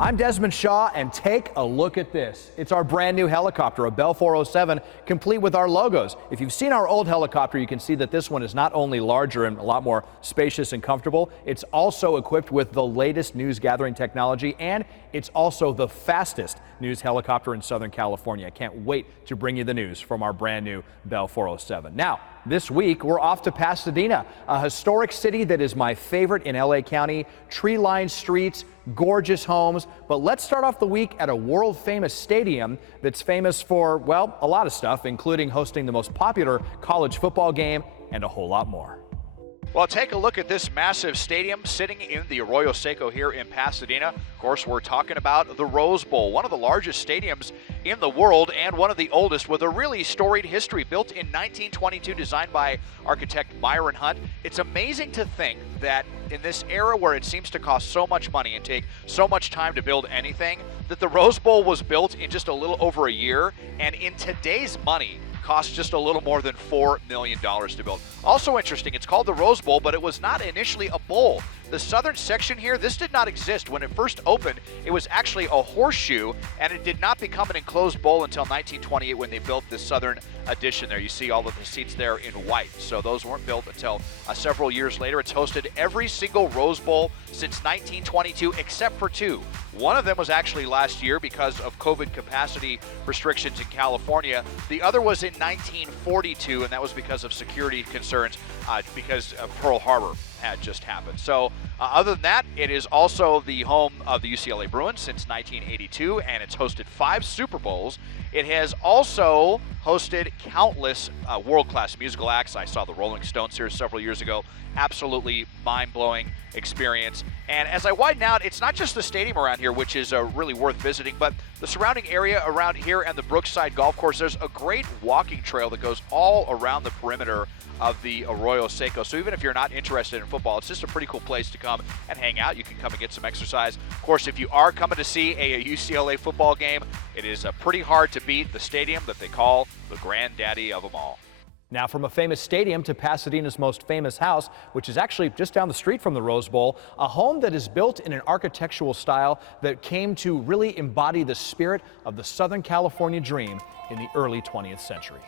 I'm Desmond Shaw, and take a look at this. It's our brand new helicopter, a Bell 407, complete with our logos. If you've seen our old helicopter, you can see that this one is not only larger and a lot more spacious and comfortable, it's also equipped with the latest news gathering technology, and it's also the fastest news helicopter in Southern California. I can't wait to bring you the news from our brand new Bell 407. Now, this week, we're off to Pasadena, a historic city that is my favorite in LA County. Tree-lined streets, gorgeous homes. But let's start off the week at a world-famous stadium that's famous for, well, a lot of stuff, including hosting the most popular college football game and a whole lot more. Well, take a look at this massive stadium sitting in the Arroyo Seco here in Pasadena. Of course, we're talking about the Rose Bowl, one of the largest stadiums in the world and one of the oldest, with a really storied history. Built in 1922, designed by architect Myron Hunt. It's amazing to think that in this era where it seems to cost so much money and take so much time to build anything, that the Rose Bowl was built in just a little over a year, and in today's money, cost just a little more than $4 million to build. Also interesting, it's called the Rose Bowl, but it was not initially a bowl. The southern section here, this did not exist. When it first opened, it was actually a horseshoe, and it did not become an enclosed bowl until 1928 when they built the southern addition there. You see all of the seats there in white. So those weren't built until several years later. It's hosted every single Rose Bowl since 1922 except for two. One of them was actually last year because of COVID capacity restrictions in California. The other was in 1942, and that was because of security concerns because of Pearl Harbor had just happened. So other than that, it is also the home of the UCLA Bruins since 1982, and it's hosted 5 Super Bowls. It has also hosted countless world-class musical acts. I saw the Rolling Stones here several years ago. Absolutely mind-blowing experience. And as I widen out, it's not just the stadium around here, which is really worth visiting, but the surrounding area around here and the Brookside Golf Course. There's a great walking trail that goes all around the perimeter of the Arroyo Seco. So even if you're not interested in football, it's just a pretty cool place to come and hang out. You can come and get some exercise. Of course, if you are coming to see a UCLA football game, it is pretty hard to beat the stadium that they call the granddaddy of them all. Now, from a famous stadium to Pasadena's most famous house, which is actually just down the street from the Rose Bowl, a home that is built in an architectural style that came to really embody the spirit of the Southern California dream in the early 20th century.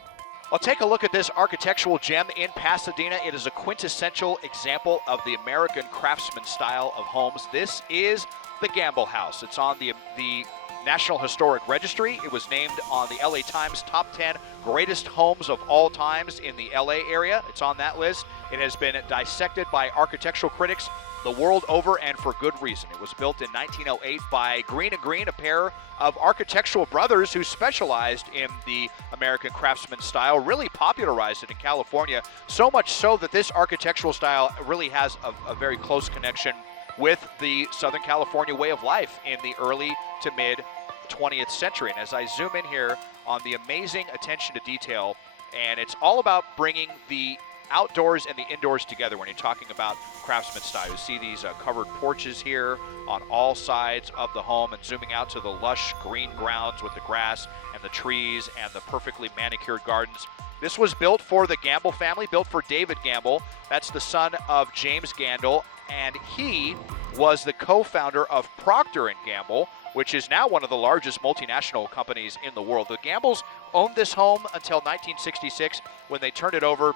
Well, take a look at this architectural gem in Pasadena. It is a quintessential example of the American craftsman style of homes. This is the Gamble House. It's on the National Historic Registry. It was named on the LA Times Top 10 Greatest Homes of All Times in the LA area. It's on that list. It has been dissected by architectural critics the world over, and for good reason. It was built in 1908 by Green & Green, a pair of architectural brothers who specialized in the American craftsman style, really popularized it in California, so much so that this architectural style really has a very close connection with the Southern California way of life in the early to mid 20th century. And as I zoom in here on the amazing attention to detail, and it's all about bringing the outdoors and the indoors together when you're talking about craftsman style. You see these covered porches here on all sides of the home, and zooming out to the lush green grounds with the grass and the trees and the perfectly manicured gardens. This was built for the Gamble family, built for David Gamble. That's the son of James Gamble, and he was the co-founder of Procter & Gamble, which is now one of the largest multinational companies in the world. The Gambles owned this home until 1966 when they turned it over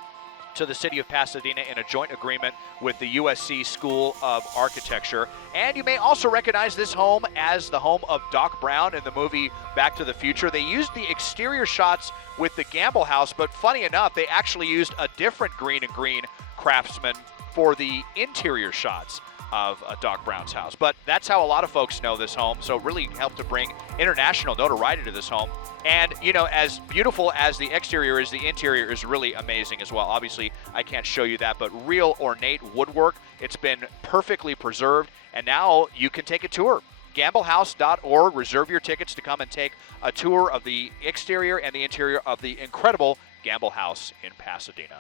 to the city of Pasadena in a joint agreement with the USC School of Architecture. And you may also recognize this home as the home of Doc Brown in the movie Back to the Future. They used the exterior shots with the Gamble House, but funny enough, they actually used a different Green & Green craftsman for the interior shots of Doc Brown's house. But that's how a lot of folks know this home, so it really helped to bring international notoriety to this home. And, you know, as beautiful as the exterior is, the interior is really amazing as well. Obviously, I can't show you that, but real ornate woodwork. It's been perfectly preserved, and now you can take a tour. Gamblehouse.org. Reserve your tickets to come and take a tour of the exterior and the interior of the incredible Gamble House in Pasadena.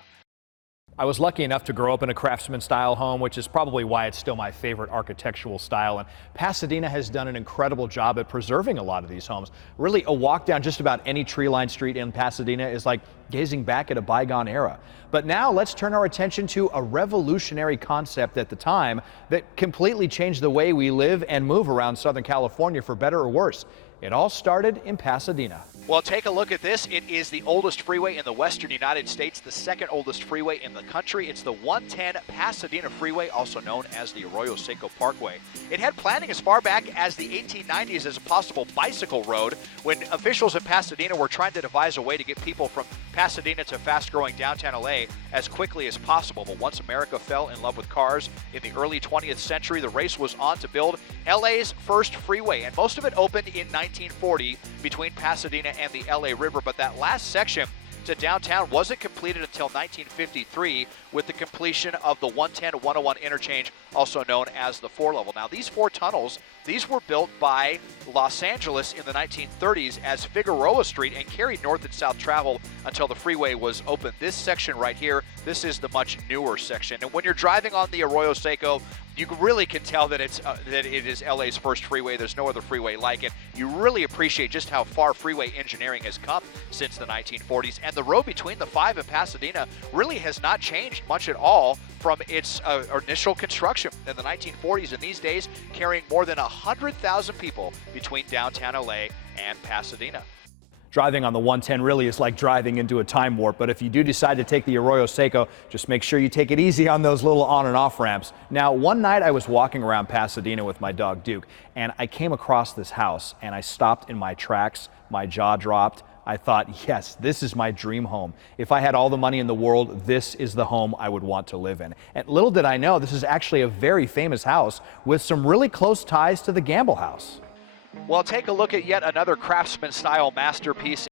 I was lucky enough to grow up in a craftsman-style home, which is probably why it's still my favorite architectural style. And Pasadena has done an incredible job at preserving a lot of these homes. Really, a walk down just about any tree-lined street in Pasadena is like gazing back at a bygone era. But now let's turn our attention to a revolutionary concept at the time that completely changed the way we live and move around Southern California, for better or worse. It all started in Pasadena. Well, take a look at this. It is the oldest freeway in the western United States, the second oldest freeway in the country. It's the 110 Pasadena Freeway, also known as the Arroyo Seco Parkway. It had planning as far back as the 1890s as a possible bicycle road when officials in Pasadena were trying to devise a way to get people from Pasadena to fast-growing downtown LA as quickly as possible. But once America fell in love with cars in the early 20th century, the race was on to build LA's first freeway, and most of it opened in 1940 between Pasadena and the LA River. But that last section to downtown wasn't completed until 1953 with the completion of the 110-101 interchange, also known as the 4-level. Now, these 4 tunnels, these were built by Los Angeles in the 1930s as Figueroa Street and carried north and south travel until the freeway was opened. This section right here, this is the much newer section. And when you're driving on the Arroyo Seco, you really can tell that it is LA's first freeway. There's no other freeway like it. You really appreciate just how far freeway engineering has come since the 1940s. And the road between the 5 and Pasadena really has not changed much at all from its initial construction in the 1940s. And these days, carrying more than 100,000 people between downtown LA and Pasadena. Driving on the 110 really is like driving into a time warp, but if you do decide to take the Arroyo Seco, just make sure you take it easy on those little on and off ramps. Now, one night I was walking around Pasadena with my dog Duke, and I came across this house, and I stopped in my tracks. My jaw dropped. I thought, yes, this is my dream home. If I had all the money in the world, this is the home I would want to live in. And little did I know, this is actually a very famous house with some really close ties to the Gamble House. Well, take a look at yet another craftsman-style masterpiece.